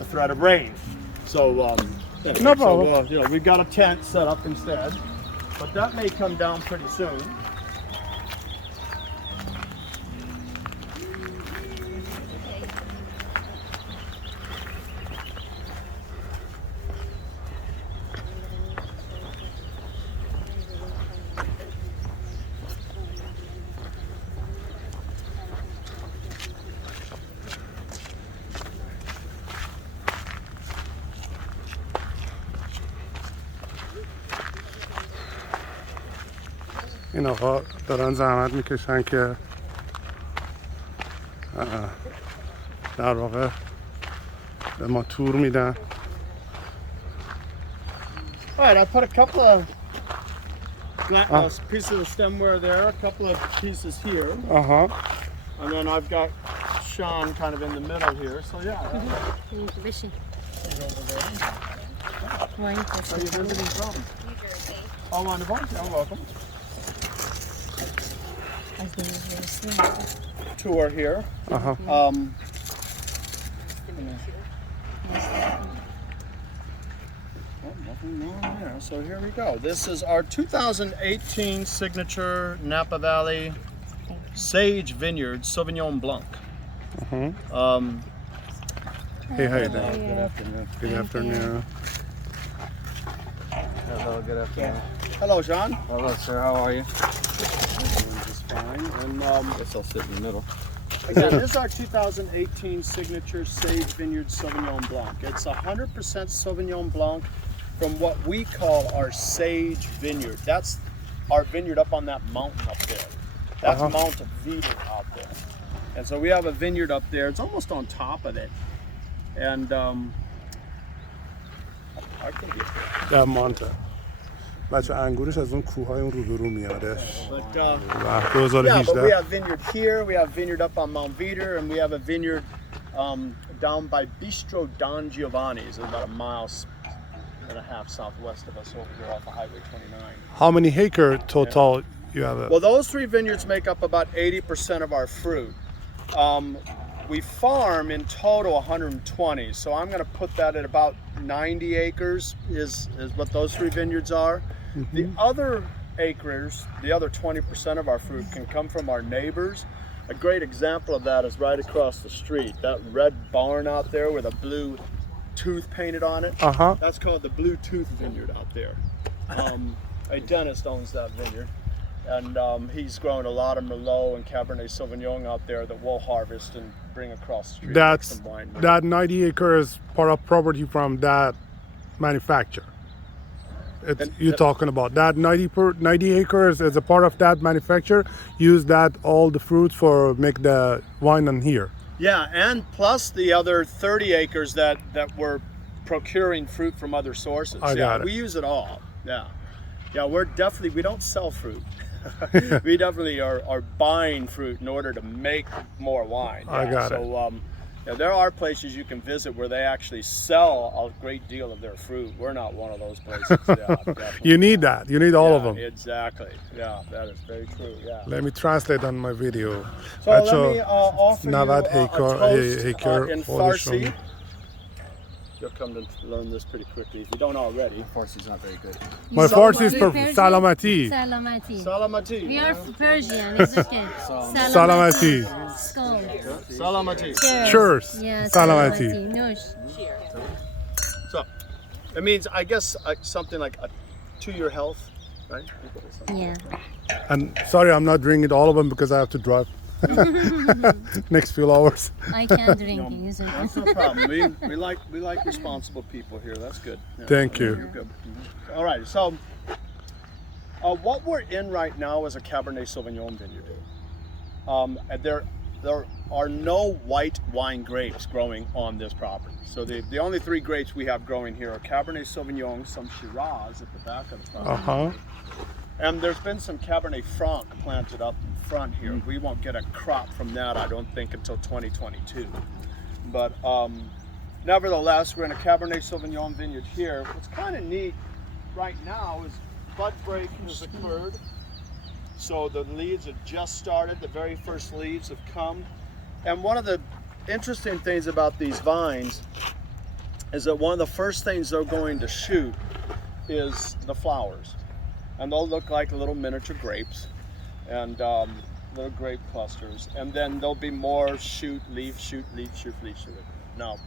a threat of rain. So No problem. So, you know, we've got a tent set up instead, but that may come down pretty soon. این آقا دارن زحمت میکشن که در واقع به ما تور میدن. All right, I put a couple of pieces of stemware there, a couple of pieces here, and then I've got Sean kind of in the middle here. So yeah. بشین. Where are you visiting from? Oh, wonderful. You're welcome. Tour here. Nothing wrong there. So here we go. This is our 2018 signature Napa Valley Sage Vineyard Sauvignon Blanc. Hey, how you doing? Good afternoon. Good afternoon. Hello, good afternoon. Hello, Sean. Hello, sir. How are you? Doing just fine. And Guess I'll sit in the middle. again, this is our 2018 signature Sage Vineyard Sauvignon Blanc. It's 100% Sauvignon Blanc from what we call our Sage Vineyard. That's our vineyard up on that mountain up there. That's Mount Vita out there. And so we have a vineyard up there. It's almost on top of it. And I can get there. در مانته بچه انگورش از اون کوههای اون روبرو میادش. But, و yeah, but we 2018 have vineyard here, we have vineyard up on Mount Veeder, and we have a vineyard down by Bistro Don Giovanni's, about a mile and a half southwest of us over here off of Highway 29. How many acre total you have? Well, those three vineyards make up about 80% of our fruit. We farm in total 120, so I'm going to put that at about 90 acres is what those three vineyards are. The other acres, the other 20% of our fruit can come from our neighbors. A great example of that is right across the street. That red barn out there with a blue tooth painted on it. That's called the Bluetooth Vineyard out there. A dentist owns that vineyard. And he's growing a lot of Merlot and Cabernet Sauvignon out there that we'll harvest and bring across the street. That's some wine with. that 90 acres part of property from that manufacturer. You're talking about that 90 acres as a part of that manufacturer. Use that all the fruits for make the wine on here. Yeah, and plus the other 30 acres that we're procuring fruit from other sources. I got it. We use it all. Yeah, we don't sell fruit. We definitely are buying fruit in order to make more wine. I got it. So there are places you can visit where they actually sell a great deal of their fruit. We're not one of those places. You need that. You need all of them. Exactly. Yeah, that is very true. Yeah. Let me translate on my video. So let me offer you a toast in Farsi. You'll come to learn this pretty quickly if you don't already. Farsi's not very good. My Farsi is salamati. Salamati. Salamati. We are Persian, it's okay. Salamati. Skull. Salamati. Cheers. Yeah, Salamati. Noosh. So, it means, I guess, something like to your health, right? Yeah. And sorry, I'm not drinking all of them because I have to drive. Next few hours. I can't drink it, it's okay. That's no problem. We like responsible people here. That's good. Yeah. Thank you. You're good. All right. So, what we're in right now is a Cabernet Sauvignon vineyard. There are no white wine grapes growing on this property. So the only three grapes we have growing here are Cabernet Sauvignon, some Shiraz at the back of the property. And there's been some Cabernet Franc planted up in front here. We won't get a crop from that, I don't think, until 2022. But nevertheless, we're in a Cabernet Sauvignon vineyard here. What's kind of neat right now is bud break has occurred. So the leaves have just started. The very first leaves have come. And one of the interesting things about these vines is that one of the first things they're going to shoot is the flowers. And they'll look like little miniature grapes and little grape clusters. And then there'll be more shoot, leaf, shoot, leaf, shoot, leaf, shoot. Now,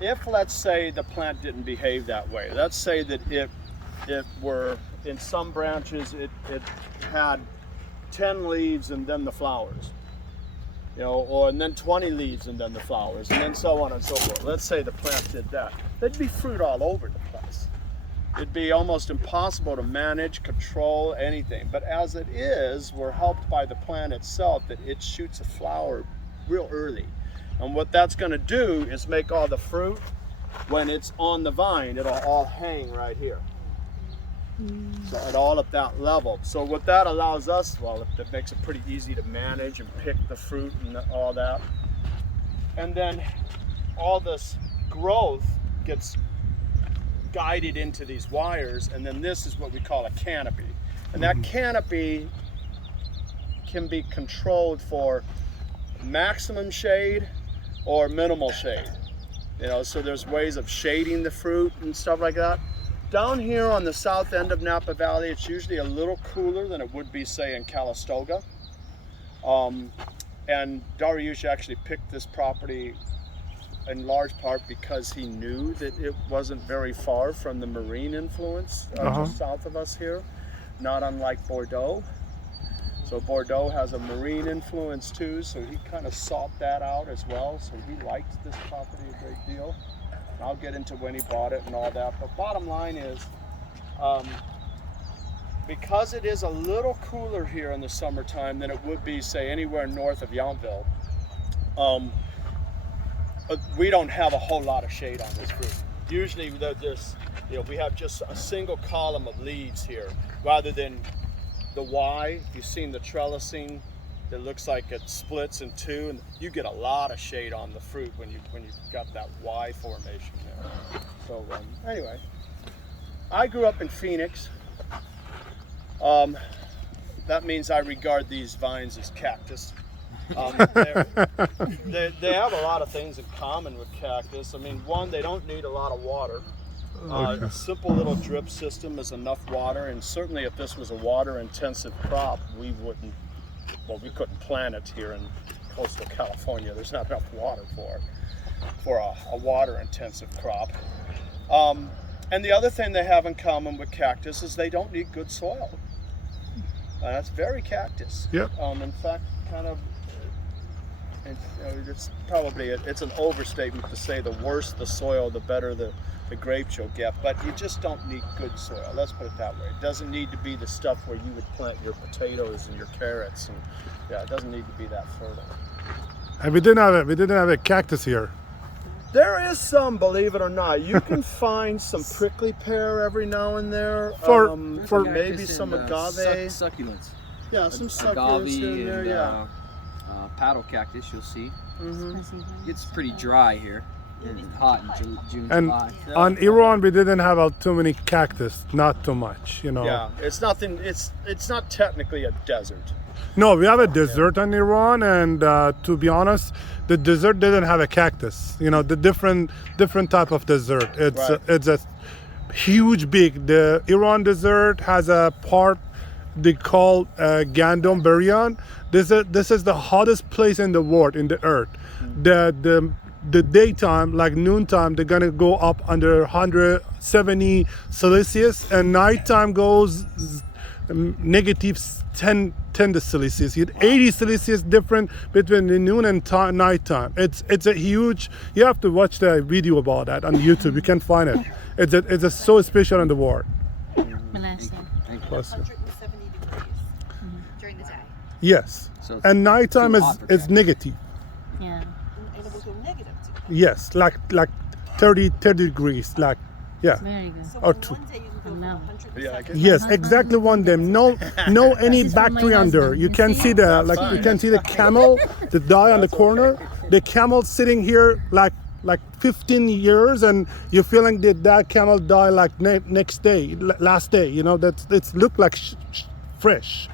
if let's say the plant didn't behave that way, let's say that it were in some branches it had 10 leaves and then the flowers, you know, or and then 20 leaves and then the flowers, and then so on and so forth. Let's say the plant did that. There'd be fruit all over the place. It'd be almost impossible to manage, control, anything. But as it is, we're helped by the plant itself that it shoots a flower real early. And what that's going to do is make all the fruit, when it's on the vine, it'll all hang right here. So at all at that level. So what that allows us, well, it makes it pretty easy to manage and pick the fruit and all that. And then all this growth gets guided into these wires, and then this is what we call a canopy. And that canopy can be controlled for maximum shade or minimal shade. You know, so there's ways of shading the fruit and stuff like that. Down here on the south end of Napa Valley, it's usually a little cooler than it would be, say, in Calistoga. And Dariush actually picked this property in large part because he knew that it wasn't very far from the marine influence just south of us here, not unlike Bordeaux. So Bordeaux has a marine influence too, so he kind of sought that out as well. So he liked this property a great deal. And I'll get into when he bought it and all that. But bottom line is, because it is a little cooler here in the summertime than it would be, say, anywhere north of Yountville, we don't have a whole lot of shade on this fruit. Usually there's, you know, we have just a single column of leaves here, rather than the Y. You've seen the trellising that looks like it splits in two, and you get a lot of shade on the fruit when you've got that Y formation there. So anyway, I grew up in Phoenix. That means I regard these vines as cactus. They have a lot of things in common with cactus. I mean, one, they don't need a lot of water. A simple little drip system is enough water, and certainly if this was a water-intensive crop, we couldn't plant it here in coastal California. There's not enough water for a water-intensive crop. And the other thing they have in common with cactus is they don't need good soil. That's very cactus. Yep. In fact, kind of, it's probably it's an overstatement to say the worse the soil, the better the grapes you'll get. But you just don't need good soil. Let's put it that way. It doesn't need to be the stuff where you would plant your potatoes and your carrots, and it doesn't need to be that fertile. And we didn't have a cactus here. There is some, believe it or not. You can find some prickly pear every now and there. For maybe some agave. Succulents. Yeah, some succulents Agave in there. and Yeah. paddle cactus, you'll see. Spicy. It's pretty dry here. It's hot in June, And July. on Iran, we didn't have too many cactus, not too much, you know. Yeah, it's nothing. It's not technically a desert. No, we have a desert in Iran, and to be honest, the desert didn't have a cactus. You know, the different type of desert. It's a huge, big. The Iran desert has a part they call Gandom Beryan. This is the hottest place in the world, in the earth. The daytime, like noontime, they're gonna go up under 170 Celsius, and nighttime goes negative 10 Celsius. You get 80 Celsius different between the noon and nighttime. It's a huge. You have to watch the video about that on YouTube. You can find it. It's so special in the world. Bless you. 170 degrees during the day. Yes, So it's and nighttime too is hot for it's cactus. negative. Yeah. And it will go negative too. Yes, like 30 degrees, like yeah. Very good. So Or in two. one day you can go from No. 100%. Yeah, I guess. Yes, exactly one day. No any This is for my bacteria under. husband. You You can see? see the That's you fine. can see the camel, the die on the corner. The camel sitting here like 15 years, and you're feeling that camel die like next day, last day. You know it's look like fresh.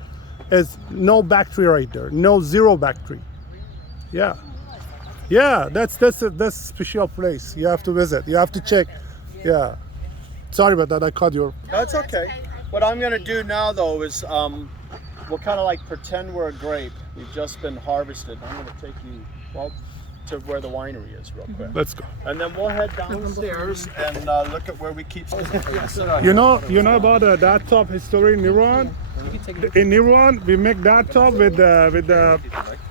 There's no bacteria right there. No zero bacteria. Yeah. Yeah, that's special place. You have to visit. You have to check. Yeah. Sorry about that. I cut your. That's okay. What I'm gonna do now though is we'll kind of like pretend we're a grape. We've just been harvested. I'm gonna take you to where the winery is real quick. Let's go. And then we'll head downstairs and look at where we keep. You know about that top history in Iran? In Iran, we make that top with the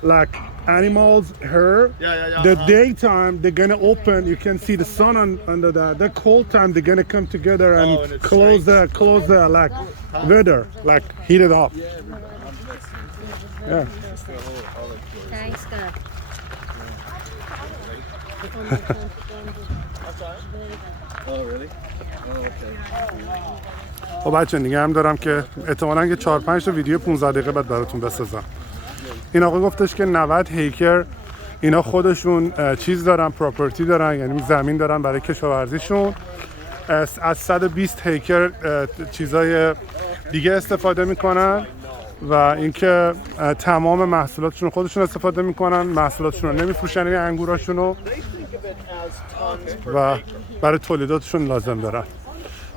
like animals hair. Yeah. The daytime they're gonna open. You can see the sun under that. The cold time they're gonna come together and and it's close the like weather, like heat it up. Yeah. Thanks, God. Oh, really? Oh, okay. خب بچه دیگه هم دارم که احتمالاً یه 4-5 تا ویدیو 15 دقیقه بعد براتون بسازم. این آقا گفتش که 90 هیکر اینا خودشون چیز دارن، پراپرتی دارن، یعنی زمین دارن برای کشاورزیشون. از 120 هیکر چیزای دیگه استفاده میکنن و اینکه تمام محصولاتشون خودشون استفاده میکنن، محصولاتشون رو نمیفروشن، یعنی انگوراشون رو و برای تولیداتشون لازم دارن.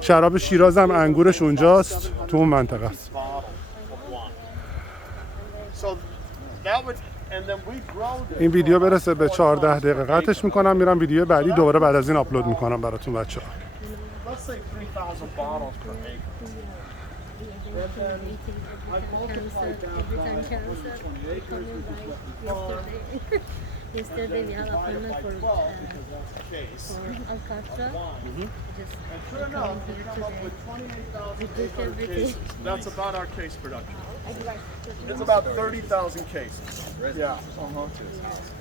شراب شیراز هم انگورش اونجاست، تو اون منطقه است. این ویدیو برسه به 14 دقیقه قطعش میکنم، میرم ویدیو بعدی دوباره بعد از این آپلود میکنم براتون بچه‌ها. Let's say 3,000 bottles per acre. And then I multiplied that by 120 acres, which is what we farm. Yesterday we had appointment for Case. Alcatra. Just And sure enough, we come up with 28,000 acre everything. cases. That's about our case production. It's about 30,000 cases. Yeah.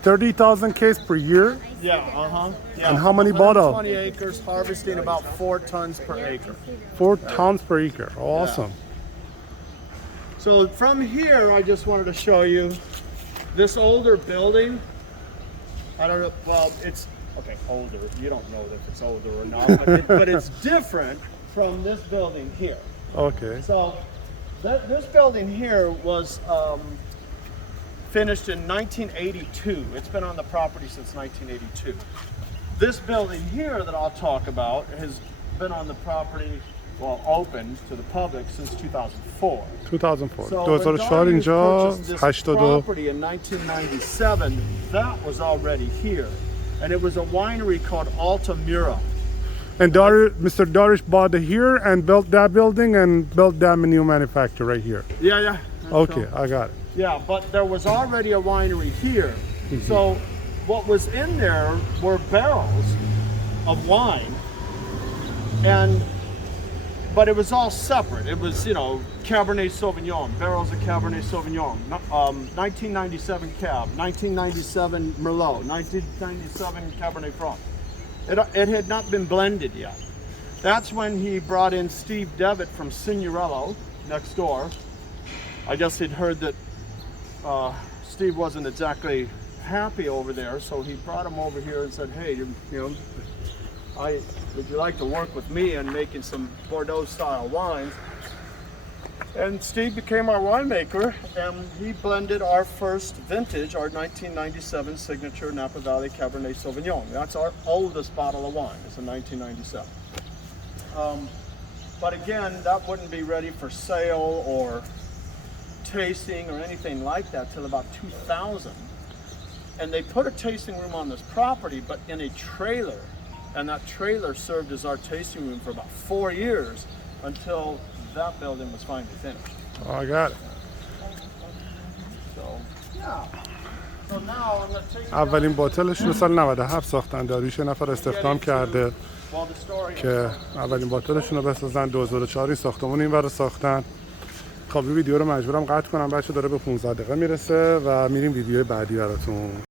30,000 cases per year. Yeah. Yeah. And how many bottles? 20 acres, harvesting about 4 tons per acre. 4 tons per acre. Awesome. So from here, I just wanted to show you this older building. I don't know. Well, it's okay. Older. You don't know if it's older or not, but it's different from this building here. Okay. So this building here was finished in 1982. It's been on the property since 1982. This building here that I'll talk about has been on the property, well, open to the public since 2004. 2004. So 2004 when اینجا Darius purchased this 82. property in 1997, that was already here. And it was a winery called Altamira. And Mr. Dariush bought it here and built that building and built that new manufacturer right here. Yeah. Okay, I got it. Yeah, but there was already a winery here. So what was in there were barrels of wine, but it was all separate. It was, Cabernet Sauvignon, barrels of Cabernet Sauvignon, 1997 Cab, 1997 Merlot, 1997 Cabernet Franc. It had not been blended yet. That's when he brought in Steve Devitt from Signorello next door. I guess he'd heard that Steve wasn't exactly happy over there, so he brought him over here and said, "Hey, would you like to work with me in making some Bordeaux-style wines?" And Steve became our winemaker, and he blended our first vintage, our 1997 signature Napa Valley Cabernet Sauvignon. That's our oldest bottle of wine. It's a 1997. But again, that wouldn't be ready for sale or tasting or anything like that till about 2000. And they put a tasting room on this property, but in a trailer. And that trailer served as our tasting room for about 4 years until that building was finally finished. Oh, I got it. So, yeah. So now I'm going to take you اولین باتلش رو سال 97 ساختن. داریوش یه نفر استخدام کرده که اولین باتلشون رو بسازن. 2004 این ساختمون این رو ساختن. خب ویدیو رو مجبورم قطع کنم، بچه داره به 15 دقیقه میرسه و میریم ویدیو بعدی براتون.